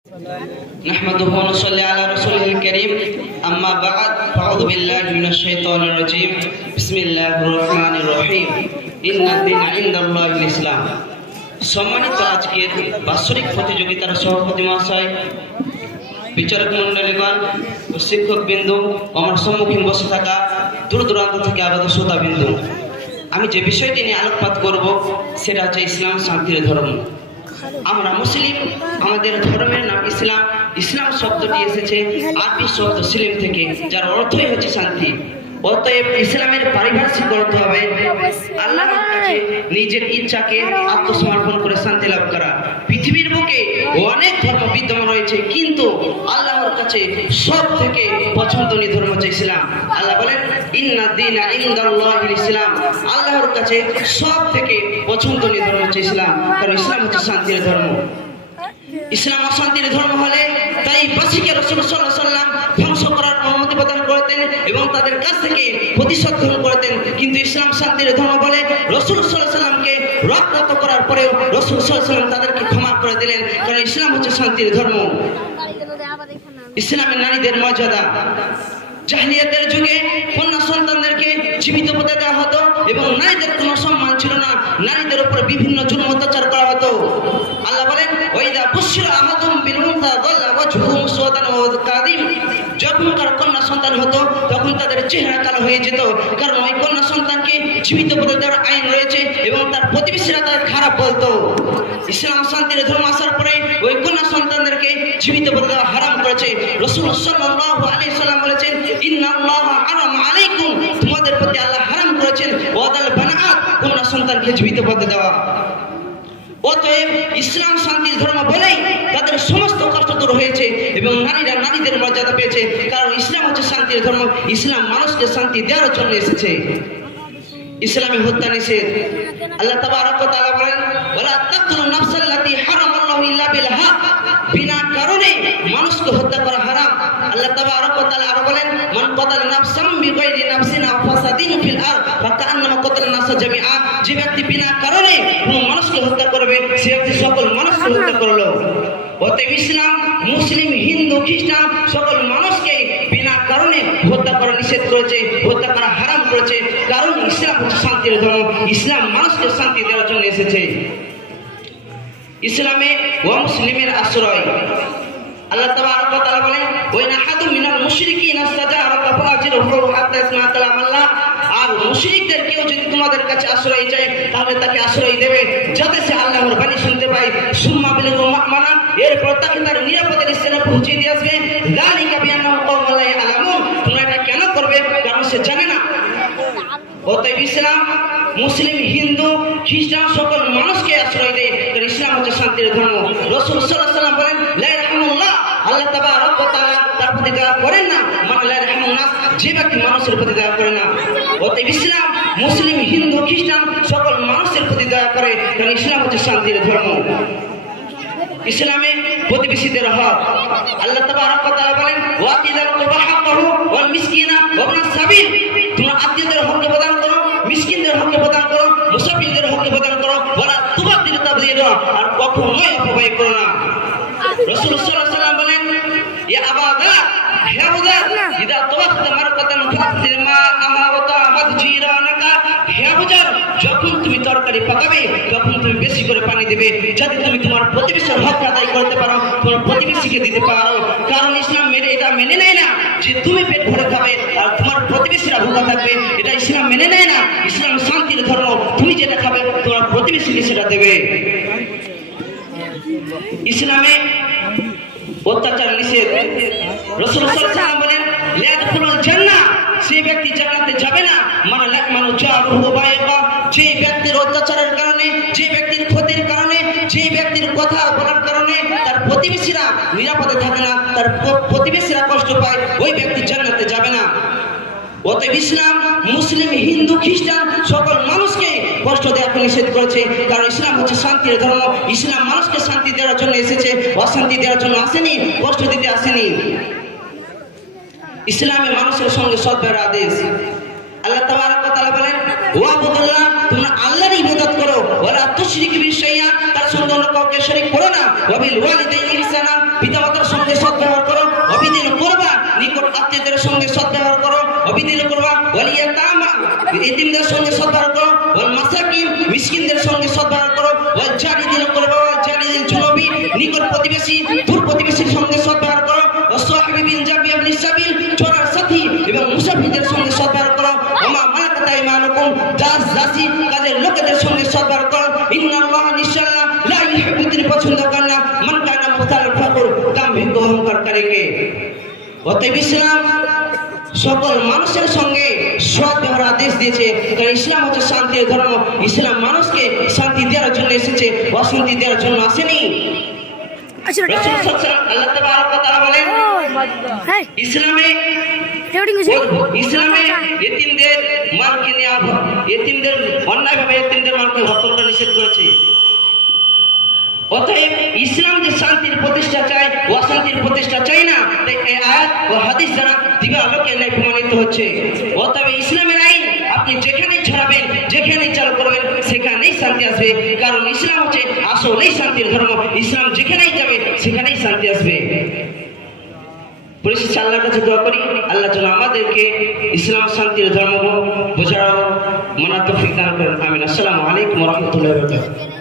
نحمده ونصلي على رسوله الكريم أما بعد فأعوذ بالله من الشيطان الرجيم بسم الله الرحمن الرحيم إن الدين عند الله الإسلام সম্মানিত আজকের বাৎসরিক প্রতিযোগিতার সভাপতি মহাশয় বিচারক মন্ডলীগণ ও শিক্ষক বিন্দু আমার সম্মুখীন বসে থাকা দূর দূরান্ত থেকে আগত শ্রোতা বিন্দু আমি যে বিষয়টি নিয়ে আলোকপাত করব সেটা হচ্ছে ইসলাম শান্তির ধর্ম আমরা মুসলিম, আমাদের ধর্মের নাম ইসলাম ইসলাম শব্দটি এসেছে আরবি শব্দ সিলিম থেকে, যার অর্থই হচ্ছে শান্তি। অতএব ইসলামের পারিভাষিক অর্থ হবে আল্লাহর কাছে নিজের ইচ্ছাকে আত্মসমর্পণ করে শান্তি লাভ করা। পৃথিবীর বুকে অনেক ধর্ম বিদ্যমান রয়েছে, কিন্তু আল্লাহর কাছে সব থেকে পছন্দনীয় ধর্ম হচ্ছে ইসলাম। আল্লাহ বলেন, ইন্না দিনা ইসলাম। আল্লাহর কাছে সব থেকে পছন্দনীয় হচ্ছে ইসলাম। কারণ ইসলাম হচ্ছে শান্তির ধর্ম। ইসলাম অশান্তির ধর্ম হলে তাই বাসীকে রসুল সাল্লাম ধ্বংস করার অনুমতি প্রদান করতেন এবং তাদের কাছ থেকে প্রতিশোধ গ্রহণ করতেন। কিন্তু ইসলাম শান্তির ধর্ম বলে রসুল সাল্লামকে রক্তাক্ত করার পরেও রসুল সাল্লাম তাদেরকে ক্ষমা করে দিলেন। কারণ ইসলাম হচ্ছে শান্তির ধর্ম। ইসলামের নারীদের মর্যাদা। জাহিলিয়াতের যুগে কন্যা সন্তানদেরকে জীবিত হতে দেওয়া হতো এবং নারীদের কোনো সম্মান ছিল না। নারীদের উপর বিভিন্ন জুলুম অত্যাচার করা হতো। আল্লাহ বলেন, ওয়াইদা বুশরা আহাদুম বিল উনসা যাল্লা ওয়াজহুহু মুসওয়াদান ওয়া কাদিম যখন কার কন্যা সন্তান হতো, তখন তাদের চেহারা কালো হয়ে যেত। কারণ ওই কন্যা সন্তানকে জীবিত হতে দেওয়ার আইন রয়েছে এবং তার প্রতিবেশীরা তাদের খারাপ বলতো। ইসলাম শান্তির ধর্ম আসার পরে ওই কন্যা সন্তানদেরকে জীবিত হতে দেওয়া হারাম করেছে। রসুল সাল্লাল্লাহু আলাইহি সাল্লাম বলেছেন সন্তানকে জীবিত হতে দেওয়া। অতএব ইসলাম শান্তির ধর্ম বলেই তাদের সমস্ত কষ্ট দূর হয়েছে এবং নারীরা নারীদের মর্যাদা পেয়েছে। কারণ ইসলাম হচ্ছে শান্তির ধর্ম। ইসলাম মানুষকে শান্তি দেওয়ার জন্য এসেছে। ইসলামে হত্যা নিষেধ। আল্লাহ তাবারক তাআলা বলেন, ওয়ালা তাকতুলু নাফসাল্লাতী হারামাল্লাহু ইল্লা বিল হক। বিনা কারণে মানুষকে হত্যা করা হারাম আল্লাহ তাবারক ওয়া তাআলা আরও বলেন মান কাতালা নাফসাম বিগাইরি নাফসিন আও ফাসাদিন ফিল আরদ ফাকান্নামা কাতালা নাসা জামিআ যে ব্যক্তি বিনা কারণে কোনো মানুষকে হত্যা করবে, সে ব্যক্তি সকল মানুষকে হত্যা করল। অতএব ইসলাম, মুসলিম, হিন্দু, খ্রিস্টান, সকল মানুষকে বিনা কারণে হত্যা করা নিষেধ করেছে, হত্যা করা হারাম করেছে। কারণ ইসলাম হচ্ছে শান্তির ধর্ম, ইসলাম মানুষকে শান্তি দেওয়ার জন্য এসেছে। ইসলামে ও মুসলিমের আশ্রয়। আল্লাহ তাবারক ওয়া তাআলা বলেন ওয়া ইন আহাদু মিনাল মুশরিকিন ইস্তাজারাকা ফাজিরহু হাত্তা ইসমা কালামাল্লাহ। আর মুশরিকদের তোমাদের কাছে আশ্রয় চায় তাহলে তাকে আশ্রয় দেবে। যাতে সে আল্লাহর বাণী শুনতে পায়। সুম্মা বিল মানা এরপর তাকে তার নিরাপদের স্থানে পৌঁছে দিয়ে আসবে। যালিকা বিআন্নাহু কওমুন লা ইয়ালামুন তোমরা এটা কেন করবে? কারণ সে জানে না। অতএব ইসলাম মুসলিম, হিন্দু, খ্রিস্টান, সকল মানুষকে আশ্রয় দেয়। কারণ ইসলাম হচ্ছে শান্তির ধর্ম। রসুল সাল্লাম বলেন লাই রহমুল্লাহ আল্লাহ তাবা রব্ব তাআলা তার প্রতি দয়া করেন না। মানে লাই রহমুল্লাহ যে ব্যক্তি মানুষের প্রতি দয়া করে না। অতএব ইসলাম মুসলিম, হিন্দু, খ্রিস্টান, সকল মানুষের প্রতি দয়া করে কারণ ইসলাম হচ্ছে শান্তির ধর্ম। ইসলামে প্রতিবেশীদের হক। আল্লাহ তাবারক ওয়া বলেন ওয়াতিদাল কুরবা হাক্কাহু ওয়াল মিসকিনা ওয়া ইবনাস সাবিল। তোমরা আত্মীয়দের হককে প্রদান করো, মিসকিনদের হককে প্রদান করো, মুসাফিরদের হককে প্রদান করো, ওয়ালা তুবাদিল তাবদিলা। আর কখনোই অপব্যয় করো না। রাসূল সাল্লাল্লাহু আলাইহি সাল্লাম বলেন, ইয়া আবা যার হে আবু যার ইদা তাওয়াক্তা মারকাতান তরকারি পাকাবে তখন তুমি বেশি করে পানি দেবে, যাতে তুমি তোমার প্রতিবেশীর হক আদায় করতে পারো, তোমার প্রতিবেশীকে দিতে পারো। কারণ ইসলাম মেনে, এটা মেনে নেয় না যে তুমি পেট ভরে খাবে আর তোমার প্রতিবেশীরা ভোগা থাকবে। এটা ইসলাম মেনে নেয় না। ইসলাম শান্তির ধর্ম, তুমি যেটা খাবে, তোমার প্রতিবেশীকে সেটা দেবে। ইসলামে অত্যাচার নিষেধ। রসুল সাল্লাল্লাহু বলেন সেই ব্যক্তি যাবে না। মানে মানু বাইকা যে ব্যক্তির অত্যাচারের কারণে ব্যক্তির ক্ষতির কারণে ব্যক্তির কথা বলার কারণে, তার প্রতিবেশীরা নিরাপদে থাকে না, তার প্রতিবেশীরা কষ্ট পায়, ওই ব্যক্তি যাবে না। অতএব ইসলাম মুসলিম, হিন্দু, খ্রিস্টান, সকল মানুষকে কষ্ট দেওয়াকে নিষেধ করেছে, কারণ ইসলাম হচ্ছে শান্তির ধর্ম। ইসলাম মানুষকে শান্তি দেওয়ার জন্য এসেছে, অশান্তি দেওয়ার জন্য আসেনি, কষ্ট দিতে আসেনি। ইসলামে মানুষের সঙ্গে সদ্যের আদেশ আল্লাহ তাআলা বলেন তোমরা আল্লাহর ইবাদত করো। ওয়ালা তার সঙ্গে অন্য কাউকে করো না। সঙ্গে করো। করবা, নিকট আত্মীয়দের সঙ্গে সদ্ব্যবহার করো। অবিদিন করবা ওয়ালিয়াতামা এতিমদের সঙ্গে সদ্ব্যবহার করো। ওয়াল মাসাকিন, মিসকিনদের সঙ্গে সদ্ব্যবহার করো। ওয়াল জারিদিন করবা, ওয়াল নিকট প্রতিবেশী, দূর প্রতিবেশীর সঙ্গে লা তিনি পছন্দ করেন না মান কানা ভিন্ন অহংকার অতএব ইসলাম সকল মানুষের সঙ্গে সৎ ব্যবহার আদেশ দিয়েছে। কারণ ইসলাম হচ্ছে শান্তির ধর্ম। ইসলাম মানুষকে শান্তি দেওয়ার জন্য এসেছে অশান্তি দেওয়ার জন্য আসেনি। আচ্ছা ইসলামে ইসলামে এতিমদের মালকে নেওয়া এতিমদের অন্যায়ভাবে এতিমদের মালকে হত্যা নিষেধ করেছে। অতএব ইসলাম যে শান্তির প্রতিষ্ঠা চায়, ও অশান্তির প্রতিষ্ঠা চায় না, তাই এই আয়াত ও হাদিস দ্বারা দিবা আলোকে ন্যায় প্রমাণিত হচ্ছে। অতএব ইসলামের আইন আপনি যেখানে ছড়াবেন, যেখানে চালু করবেন, সেখানেই শান্তি আসবে। কারণ ইসলাম হচ্ছে আসলেই শান্তির ধর্ম। ইসলাম যেখানেই যাবে, সেখানেই শান্তি আসবে। পরিশেষে আল্লাহর কাছে দোয়া করি, আল্লাহ যেন আমাদেরকে ইসলাম শান্তির ধর্ম বোঝার মানার তৌফিক দান করেন। আমিন। আসসালামু আলাইকুম রাহমাতুল্লাহি